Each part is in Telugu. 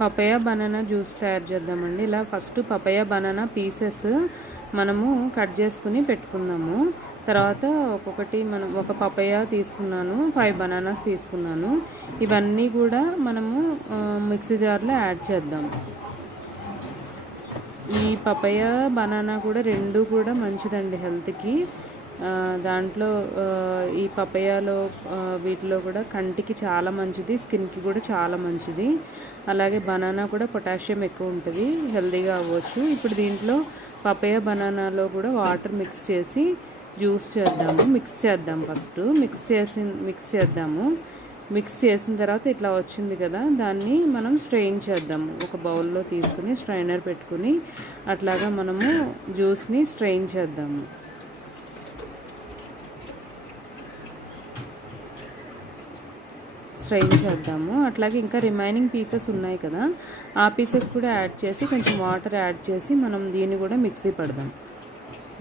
పపాయ బనానా జ్యూస్ తయారు చేద్దామండి. ఇలా ఫస్ట్ పపాయ బనానా పీసెస్ మనము కట్ చేసుకుని పెట్టుకుందాము. తర్వాత ఒక్కొక్కటి మనం ఒక పపాయ తీసుకున్నాను, 5 బనానాస్ తీసుకున్నాను. ఇవన్నీ కూడా మనము మిక్సీ జార్లో యాడ్ చేద్దాం. ఈ పపాయ బనానా కూడా రెండు కూడా మంచిదండి హెల్త్కి. దాంట్లో ఈ పపాయాలో వీటిలో కూడా కంటికి చాలా మంచిది, స్కిన్కి కూడా చాలా మంచిది. అలాగే బనానా కూడా పొటాషియం ఎక్కువ ఉంటుంది, హెల్తీగా అవ్వచ్చు. ఇప్పుడు దీంట్లో పపాయ బనానాలో కూడా వాటర్ మిక్స్ చేసి జ్యూస్ చేద్దాము. ఫస్ట్ మిక్స్ చేద్దాము. మిక్స్ చేసిన తర్వాత ఇట్లా వచ్చింది కదా, దాన్ని మనం స్ట్రెయిన్ చేద్దాము. ఒక బౌల్లో తీసుకుని స్ట్రైనర్ పెట్టుకుని అట్లాగా మనము జ్యూస్ని స్ట్రెయిన్ చేద్దాము. అట్లాగే ఇంకా రిమైనింగ్ పీసెస్ ఉన్నాయి కదా, ఆ పీసెస్ కూడా యాడ్ చేసి కొంచెం వాటర్ యాడ్ చేసి మనం దీన్ని కూడా మిక్సీ పడదాం.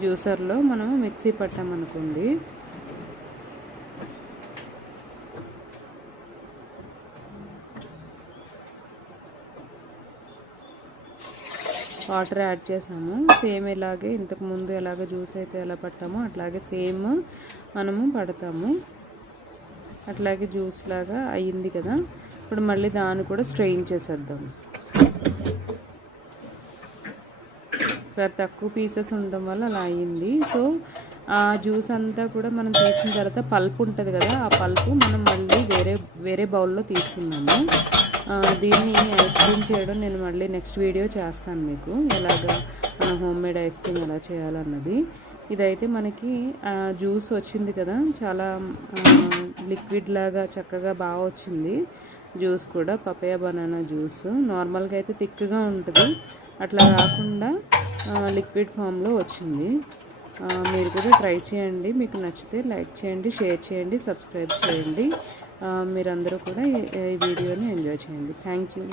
జ్యూసర్లో మనం మిక్సీ పట్టామనుకోండి, వాటర్ యాడ్ చేసాము. సేమ్ ఇలాగే ఇంతకుముందు ఎలాగ జ్యూస్ అయితే ఎలా పట్టామో అట్లాగే సేమ్ మనము పడతాము. అట్లాగే జ్యూస్ లాగా అయ్యింది కదా, ఇప్పుడు మళ్ళీ దాన్ని కూడా స్ట్రెయిన్ చేసేద్దాం. సార్ తక్కువ పీసెస్ ఉండడం వల్ల అలా అయ్యింది. సో ఆ జ్యూస్ అంతా కూడా మనం తీసిన తర్వాత పల్ప్ ఉంటుంది కదా, ఆ పల్పు మనం మళ్ళీ వేరే బౌల్లో తీసుకున్నాము. దీన్ని ఐస్ క్రీమ్ చేయడం నేను మళ్ళీ నెక్స్ట్ వీడియో చేస్తాను మీకు, ఎలాగ మన హోమ్ మేడ్ ఐస్ క్రీమ్ ఎలా చేయాలన్నది. ఇదైతే మనకి జ్యూస్ వచ్చింది కదా, చాలా లిక్విడ్ లాగా చక్కగా బాగా వచ్చింది జ్యూస్ కూడా. పపాయ బనానా జ్యూస్ నార్మల్గా అయితే థిక్గా ఉంటుంది, అట్లా కాకుండా లిక్విడ్ ఫామ్లో వచ్చింది. మీరు కూడా ట్రై చేయండి. మీకు నచ్చితే లైక్ చేయండి, షేర్ చేయండి, సబ్స్క్రైబ్ చేయండి. మీరందరూ కూడా ఈ వీడియోని ఎంజాయ్ చేయండి. Thank you.